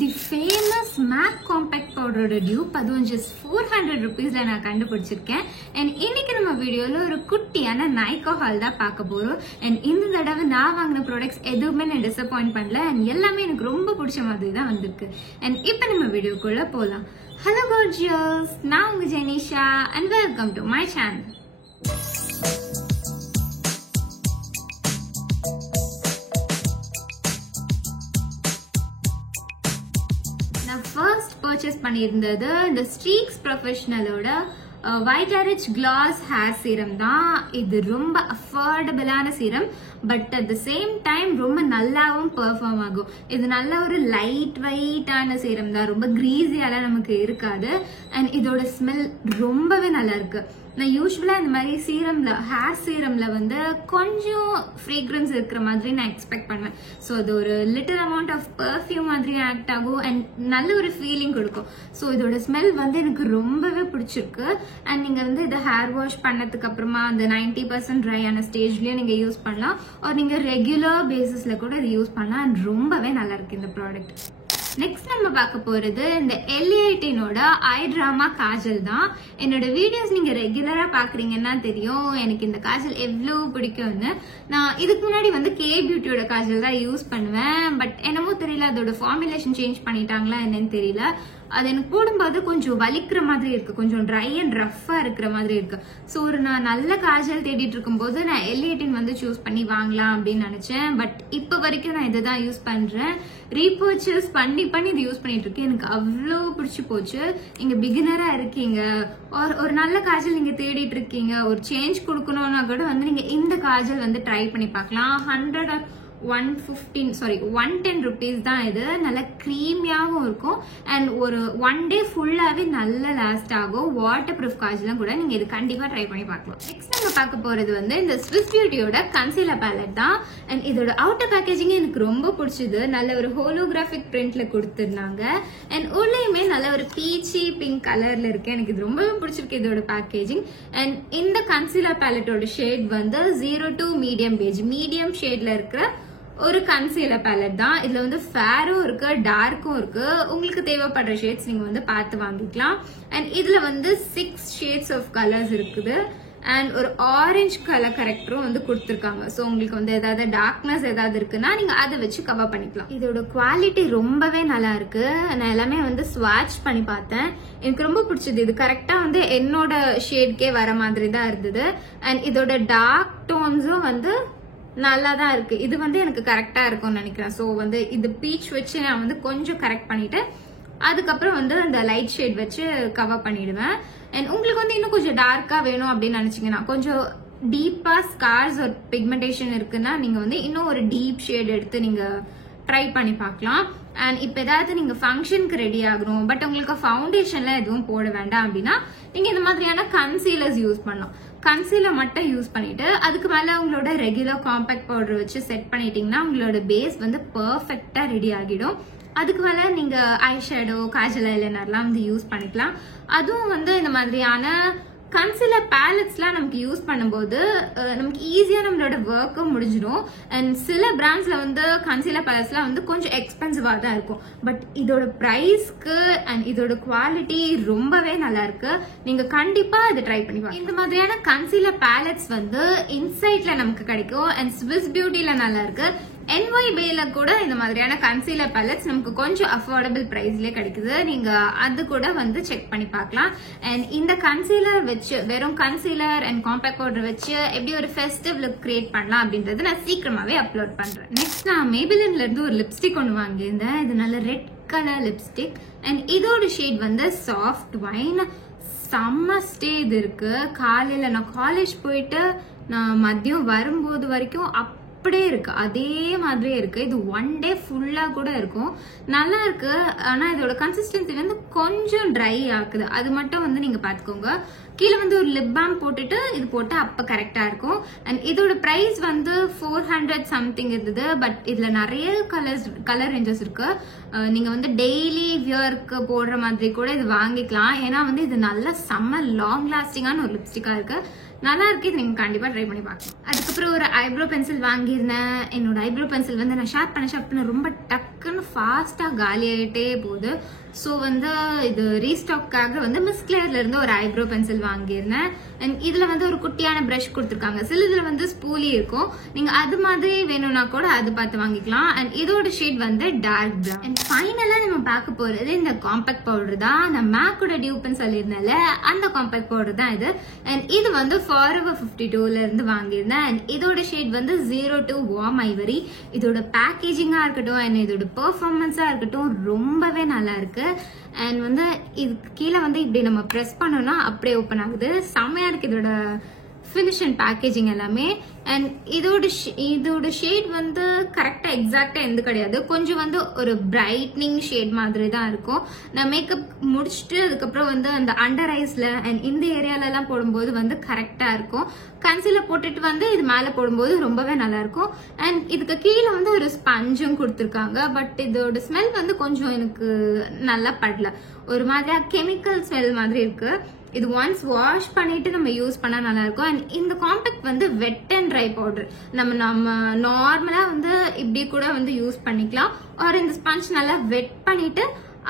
தி famous Mac compact பவுடரோட tube அதுவும் just 400 rupeesல நான் கண்டுபிடிச்சிருக்கேன். அண்ட் இன்னைக்கு நம்ம வீடியோல ஒரு குட்டியான நைகா ஹால் தான் பார்க்க போறோம். அண்ட் இந்த தடவை நான் வாங்கின ப்ராடக்ட்ஸ் எதுவுமே நான் டிசப்பாயிண்ட் பண்ணல. அண்ட் எல்லாமே எனக்கு ரொம்ப பிடிச்ச மாதிரி தான் வந்திருக்கு. அண்ட் இப்போ நம்ம வீடியோக்குள்ள போகலாம். ஹலோ gorgeous, நான் உங்க Jenisha and welcome to my channel. First purchase பண்ணியிருந்தது இந்த ஸ்ட்ரீக்ஸ் ப்ரொஃபஷனலோட வைட்டாரிச் கிளாஸ் ஹேர் சீரம் தான். இது ரொம்ப அஃபோர்டபுளான serum, but at the same time ரொம்ப நல்லாவும் பெர்ஃபார்ம் ஆகும். இது நல்ல ஒரு லைட் வெயிட்டான சீரம் தான், ரொம்ப கிரீஸியாலாம் நமக்கு இருக்காது. அண்ட் இதோட ஸ்மெல் ரொம்பவே நல்லா இருக்கு. நான் யூஸ்வலா இந்த மாதிரி சீரம்ல ஹேர் சீரம்ல வந்து கொஞ்சம் ஃப்ரேக்ரன்ஸ் இருக்கிற மாதிரி நான் எக்ஸ்பெக்ட் பண்ணுவேன். ஸோ அது ஒரு லிட்டில் அமௌண்ட் ஆஃப் பெர்ஃப்யூம் மாதிரி ஆக்ட் ஆகும் அண்ட் நல்ல ஒரு ஃபீலிங் கொடுக்கும். ஸோ இதோட ஸ்மெல் வந்து எனக்கு ரொம்பவே பிடிச்சிருக்கு. அண்ட் நீங்க வந்து இதை ஹேர் வாஷ் பண்ணதுக்கு அப்புறமா அந்த 90% ட்ரை ஆன ஸ்டேஜ்லயும் நீங்க யூஸ் பண்ணலாம். ஒரு நீங்க ரெகுலர் பேசிஸ்ல கூட இதை யூஸ் பண்ணலாம். அண்ட் ரொம்பவே நல்லா இருக்கு இந்த ப்ராடக்ட். நெக்ஸ்ட் நம்ம பார்க்க போறது இந்த L18ஓட ஐ டிராமா காஜல் தான். என்னோட வீடியோஸ் நீங்க ரெகுலரா பாக்குறீங்கன்னா தெரியும் எனக்கு இந்த காஜல் எவ்வளவு பிடிக்கும்னு. நான் இதுக்கு முன்னாடி வந்து கே பியூட்டியோட காஜல் தான் யூஸ் பண்ணுவேன். பட் என்னமோ தெரியல, அதோட ஃபார்முலேஷன் சேஞ்ச் பண்ணிட்டாங்களா என்னன்னு தெரியல. அது எனக்கு போடும்போது கொஞ்சம் வலிக்கிற மாதிரி இருக்கு, கொஞ்சம் ட்ரை அண்ட் ரஃபா இருக்கிற மாதிரி இருக்கு. ஸோ ஒரு நான் நல்ல காஜல் தேடிட்டு இருக்கும் போது நான் L18 வந்து சூஸ் பண்ணி வாங்கலாம் அப்படின்னு நினைச்சேன். பட் இப்போ வரைக்கும் நான் இதை தான் யூஸ் பண்றேன். ரீபர்ச்சேஸ் பண்ணி இது யூஸ் பண்ணிட்டு இருக்கேன். எனக்கு அவ்வளோ பிடிச்சி போச்சு. நீங்க பிகினரா இருக்கீங்க, ஒரு நல்ல காஜல் நீங்க தேடிட்டு இருக்கீங்க, ஒரு சேஞ்ச் கொடுக்கணும்னா கூட வந்து நீங்க இந்த காஜல் வந்து ட்ரை பண்ணி பார்க்கலாம். 110 rupees தான். இது நல்ல கிரீமியாவும் இருக்கும் அண்ட் ஒரு 1 day ஃபுல்லாவே நல்ல லாஸ்ட் ஆகும். வாட்டர் ப்ரூஃப் காஜெல்லாம் கூட நீங்க இது கண்டிப்பா ட்ரை பண்ணி பார்க்கலாம். நெக்ஸ்ட் நம்ம பார்க்க போறது வந்து இந்த ஸ்விஸ் பியூட்டியோட கன்சீலர் பேலட் தான். அண்ட் இதோட அவுட்டர் பேக்கேஜிங் எனக்கு ரொம்ப பிடிச்சது. நல்ல ஒரு ஹோலோகிராஃபிக் பிரிண்ட்ல கொடுத்துருந்தாங்க. அண்ட் உள்ளேயுமே நல்ல ஒரு பீச்சி பிங்க் கலர்ல இருக்கு. எனக்கு இது ரொம்பவே பிடிச்சிருக்கு இதோட பேக்கேஜிங். அண்ட் இந்த கன்சீலர் பேலட்டோட ஷேட் வந்து 0 to மீடியம் பேஜ், மீடியம் ஷேட்ல இருக்கிற ஒரு கன்சீலர் பேலட் தான். இதுல வந்து ஃபேரும் இருக்கு, டார்க்கும் இருக்கு. உங்களுக்கு தேவைப்படுற ஷேட்ஸ் நீங்க வந்து பார்த்து வாங்கிக்கலாம். அண்ட் இதுல வந்து 6 shades ஆஃப் கலர்ஸ் இருக்குது. அண்ட் ஒரு ஆரஞ்சு கலர் கரெக்டரும் வந்து கொடுத்துருக்காங்க. ஸோ உங்களுக்கு வந்து ஏதாவது டார்க்னஸ் ஏதாவது இருக்குன்னா நீங்க அதை வச்சு கவர் பண்ணிக்கலாம். இதோட குவாலிட்டி ரொம்பவே நல்லா இருக்கு. நான் எல்லாமே வந்து ஸ்வாட்ச் பண்ணி பார்த்தேன். எனக்கு ரொம்ப பிடிச்சது. இது கரெக்டா வந்து என்னோட ஷேட்கே வர மாதிரி தான் இருந்தது. அண்ட் இதோட டார்க் டோன்ஸும் வந்து நல்லா தான் இருக்கு. இது வந்து எனக்கு கரெக்டா இருக்கும்னு நினைக்கிறேன். ஸோ வந்து இது பீச் வச்சு நான் வந்து கொஞ்சம் கரெக்ட் பண்ணிட்டு அதுக்கப்புறம் வந்து அந்த லைட் ஷேட் வச்சு கவர் பண்ணிடுவேன். அண்ட் உங்களுக்கு வந்து இன்னும் கொஞ்சம் டார்க்கா வேணும் அப்படின்னு நினைச்சீங்கன்னா, கொஞ்சம் டீப்பா ஸ்கார்ஸ் ஒரு பிக்மெண்டேஷன் இருக்குன்னா நீங்க வந்து இன்னும் ஒரு டீப் ஷேட் எடுத்து நீங்க ட்ரை பண்ணி பார்க்கலாம். அண்ட் இப்போ ஏதாவது நீங்க ஃபங்க்ஷனுக்கு ரெடி ஆகணும், பட் உங்களுக்கு ஃபவுண்டேஷன்ல எதுவும் போட வேண்டாம் அப்படின்னா நீங்க இந்த மாதிரியான கன்சீலர்ஸ் யூஸ் பண்ணலாம். கன்சீலர் மட்டும் யூஸ் பண்ணிட்டு அதுக்கு மேல உங்களோட ரெகுலர் காம்பேக்ட் பவுடர் வச்சு செட் பண்ணிட்டீங்கன்னா உங்களோட பேஸ் வந்து பெர்ஃபெக்டா ரெடி ஆகிடும். அதுக்கு மேல நீங்க ஐ ஷேடோ, காஜல் ஐலைனர்லாம் வந்து யூஸ் பண்ணிக்கலாம். அதுவும் வந்து இந்த மாதிரியான கன்சீலர் பேலட்ஸ்லாம் நமக்கு யூஸ் பண்ணும்போது நமக்கு ஈஸியா நம்மளோட ஒர்க்கும் முடிஞ்சிடும். அண்ட் சில பிராண்ட்ஸ்ல வந்து கன்சீலர் பேலட்ஸ்லாம் வந்து கொஞ்சம் எக்ஸ்பென்சிவா தான் இருக்கும். பட் இதோட பிரைஸ்க்கு அண்ட் இதோட குவாலிட்டி ரொம்பவே நல்லா இருக்கு. நீங்க கண்டிப்பா இதை ட்ரை பண்ணி பாருங்க. இந்த மாதிரியான கன்சீலர் பேலட்ஸ் வந்து இன்சைட்ல நமக்கு கிடைக்கும். அண்ட் ஸ்விஸ் பியூட்டில நல்லா இருக்கு. NYBல கூட இந்த மாதிரியான கன்சீலர் பேலட்ஸ் நமக்கு கொஞ்சம் அஃபோர்டபிள் பிரைஸ்லயே கிடைக்குது. நீங்க அது கூட வந்து செக் பண்ணி பார்க்கலாம். அண்ட் இந்த கன்சீலர் வச்சு வெறும் கன்சீலர் அண்ட் காம்பேக்ட் பவுடர் வச்சு எப்படி ஒரு ஃபெஸ்டிவ் லுக் கிரியேட் பண்ணலாம் அப்படின்றது நான் சீக்கிரமாவே அப்லோட் பண்றேன். நெக்ஸ்ட் நான் மேபிலின்ல இருந்து ஒரு லிப்ஸ்டிக் ஒன்று வாங்கியிருந்தேன். இது நல்ல ரெட் கலர் லிப்ஸ்டிக். அண்ட் இதோட ஷேட் வந்து சாஃப்ட் வைன். செம்ம ஸ்டே இது இருக்கு. காலையில நான் காலேஜ் போயிட்டு நான் மதியம் வரும்போது வரைக்கும் அப்படியே இருக்கு, அதே மாதிரியே இருக்கு. இது 1 day ஃபுல்லா கூட இருக்கும். நல்லா இருக்கு. ஆனா இதோட கன்சிஸ்டன்சி வந்து கொஞ்சம் ட்ரை ஆக்குது. அது மட்டும் வந்து நீங்க பாத்துக்கோங்க. கீழே வந்து ஒரு லிப் பாம் போட்டுட்டு இது போட்டு அப்ப கரெக்டா இருக்கும். அண்ட் இதோட பிரைஸ் வந்து 400 சம்திங் இருந்தது. பட் இதுல நிறைய கலர் ரேஞ்சஸ் இருக்கு. நீங்க வந்து டெய்லி வியர்க்கு போடுற மாதிரி கூட இது வாங்கிக்கலாம். ஏன்னா வந்து இது நல்ல செம்ம லாங் லாஸ்டிங்கான ஒரு லிப்ஸ்டிக்கா இருக்கு. நல்லா இருக்கு. இது நீங்க கண்டிப்பா ட்ரை பண்ணி பார்க்கலாம். அதுக்கப்புறம் ஒரு ஐப்ரோ பென்சில் வாங்கியிருந்தேன். என்னோட ஐப்ரோ பென்சில் வந்து நான் ஷார்ப் பண்ண ரொம்ப டக்குன்னு ஃபாஸ்டா காலி ஆகிட்டே போகுது. ஸோ வந்து இது ரீஸ்டாக்காக வந்து மிஸ் கிளியர்ல இருந்து ஒரு ஐப்ரோ பென்சில் வாங்கியிருந்தேன். அண்ட் இதுல வந்து ஒரு குட்டியான பிரஷ் கொடுத்துருக்காங்க. சிலதுல வந்து ஸ்பூலி இருக்கும். நீங்க அது மாதிரி வேணும்னா கூட அது பார்த்து வாங்கிக்கலாம். அண்ட் இதோட ஷேட் வந்து டார்க் ப்ரௌன். அண்ட் ஃபைனலா நம்ம பார்க்க போறது இந்த காம்பேக்ட் பவுடர் தான். நான் மேக்கோட டியூப்னு சொல்லியிருந்தால அந்த காம்பேக்ட் பவுடர் தான் இது. அண்ட் இது வந்து Forever 52ல இருந்து வாங்கியிருந்தேன். அண்ட் இதோட ஷேட் வந்து 02 வார்ம் ஐவரி. இதோட பேக்கேஜிங்கா இருக்கட்டும் அண்ட் இதோட பெர்ஃபார்மன்ஸா இருக்கட்டும் ரொம்பவே நல்லா இருக்கு. அண்ட் வந்து இதுக்கு கீழே வந்து இப்படி நம்ம ப்ரெஸ் பண்ணோம்னா அப்படியே ஓப்பன் ஆகுது. செம்மையா இருக்கு இதோட ஃபினிஷ் அண்ட் பேக்கேஜிங் எல்லாமே. அண்ட் இதோட ஷேட் வந்து கரெக்டா எக்ஸாக்டா எந்த கிடையாது. கொஞ்சம் வந்து ஒரு பிரைட்னிங் ஷேட் மாதிரி தான் இருக்கும். நான் மேக்கப் முடிச்சுட்டு அதுக்கப்புறம் வந்து அந்த அண்டர் ஐஸ்ல அண்ட் இந்த ஏரியால எல்லாம் போடும்போது வந்து கரெக்டா இருக்கும். கன்சீலர் போட்டுட்டு வந்து இது மேல போடும்போது ரொம்பவே நல்லா இருக்கும். அண்ட் இதுக்கு கீழே வந்து ஒரு ஸ்பஞ்சும் கொடுத்துருக்காங்க. பட் இதோட ஸ்மெல் வந்து கொஞ்சம் எனக்கு நல்லா படல. ஒரு மாதிரியா கெமிக்கல் ஸ்மெல் மாதிரி இருக்கு. இது ஒன்ஸ் வாஷ் பண்ணிட்டு நம்ம யூஸ் பண்ணா நல்லா இருக்கும். அண்ட் இந்த காம்பேக்ட் வந்து வெட் அண்ட் ட்ரை பவுடர் நம்ம நார்மலா வந்து இப்படி கூட வந்து யூஸ் பண்ணிக்கலாம். ஒரு இந்த ஸ்பஞ்ச் நல்லா வெட் பண்ணிட்டு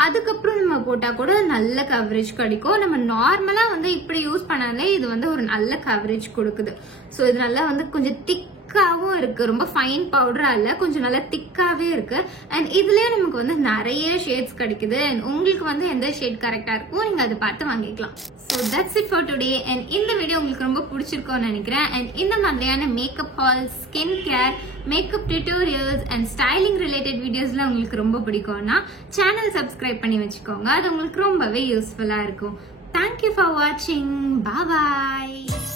அதுக்கப்புறம் நம்ம போட்டா கூட நல்ல கவரேஜ் கிடைக்கும். நம்ம நார்மலா வந்து இப்படி யூஸ் பண்ணாலே இது வந்து ஒரு நல்ல கவரேஜ் கொடுக்குது. ஸோ இது நல்லா வந்து கொஞ்சம் திக்காவும் இருக்கு. ரொம்ப ஃபைன் பவுடரா இல்ல, கொஞ்சம் நல்லா திக்காவே இருக்கு. அண்ட் இதுலயே நமக்கு வந்து நிறைய ஷேட்ஸ் கிடைக்குது. அண்ட் உங்களுக்கு வந்து எந்த ஷேட் கரெக்டா இருக்கும் நீங்க அதை பார்த்து வாங்கிக்கலாம். So that's it for today. And இந்த வீடியோ உங்களுக்கு ரொம்ப பிடிச்சிருக்கும்னு நினைக்கிறேன். அண்ட் இந்த மாதிரியான makeup haul, skin care, makeup tutorials and styling related வீடியோஸ்ல உங்களுக்கு ரொம்ப பிடிக்கும்னா சேனல் சப்ஸ்கிரைப் பண்ணி வச்சுக்கோங்க. அது உங்களுக்கு ரொம்பவே யூஸ்ஃபுல்லா இருக்கும். Thank you for watching. Bye bye.